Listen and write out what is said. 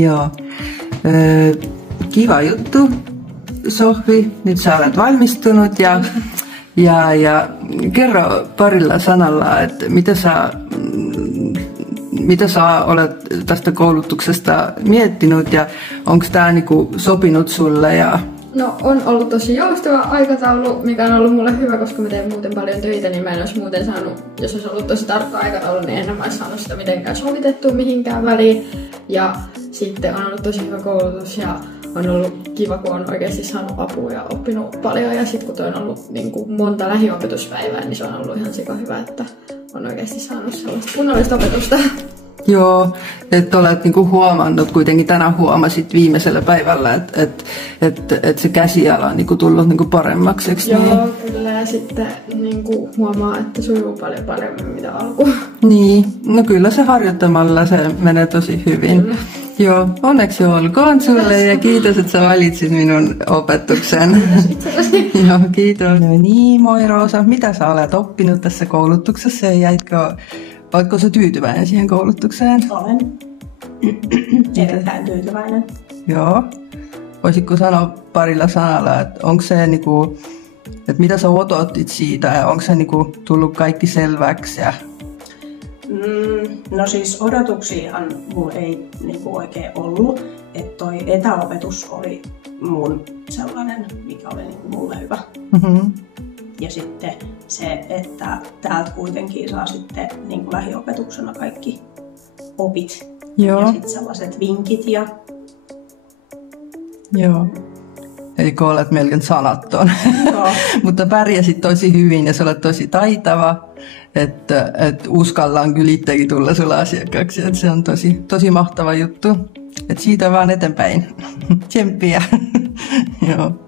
Joo. Kiva juttu, Sohvi. Nyt sä olet valmistunut ja kerro parilla sanalla, että mitä sä olet tästä koulutuksesta miettinyt ja onko tämä niinku sopinut sulle? No on ollut tosi joustava aikataulu, mikä on ollut mulle hyvä, koska mä teen muuten paljon töitä, niin mä en olisi muuten saanut, jos olisi ollut tosi tarkka aikataulu, niin en olisi saanut sitä mitenkään sovitettua mihinkään väliin. Ja sitten on ollut tosi hyvä koulutus ja on ollut kiva, kun on oikeasti saanut apua ja oppinut paljon. Ja sitten kun toi on ollut niin kuin monta lähiopetuspäivää, niin se on ollut ihan sika hyvä, että on oikeasti saanut sellaista kunnollista opetusta. Joo, että olet niinku huomannut, kuitenkin tänään huomasit viimeisellä päivällä, että se käsiala on niinku tullut niinku paremmaksi. Joo, niin? Kyllä, ja sitten niinku huomaa, että sujuu paljon paremmin mitä alkuun. Niin, no kyllä se harjoittamalla se menee tosi hyvin. Kyllä. Joo, onneksi olkoon sulle ja kiitos, että sä valitsit minun opetuksen. Joo, kiitos. No niin, moi Roosa, mitä sä olet oppinut tässä koulutuksessa ja oletko sä tyytyväinen siihen koulutukseen? Olen. Erittäin tyytyväinen. Joo. Voisitko sanoa parilla sanalla, että onko se niinku, että mitä sä odotit siitä ja onko se niinku tullut kaikki selväksi? No siis odotuksiahan mulla ei niinku oikein ollut. Että toi etäopetus oli mun sellainen, mikä oli niinku mulle hyvä. Mm-hmm. Ja sitten se, että täältä kuitenkin saa sitten niin kuin lähiopetuksena kaikki opit. Joo. Ja sitten sellaiset vinkit. Joo. Eli kun olet melkein sanaton. Mutta pärjäsit tosi hyvin ja sä olet tosi taitava. Että uskallaan kyllä itsekin tulla sulla asiakkaaksi. Että se on tosi mahtava juttu. Että siitä vaan eteenpäin. Tsemppiä. Joo.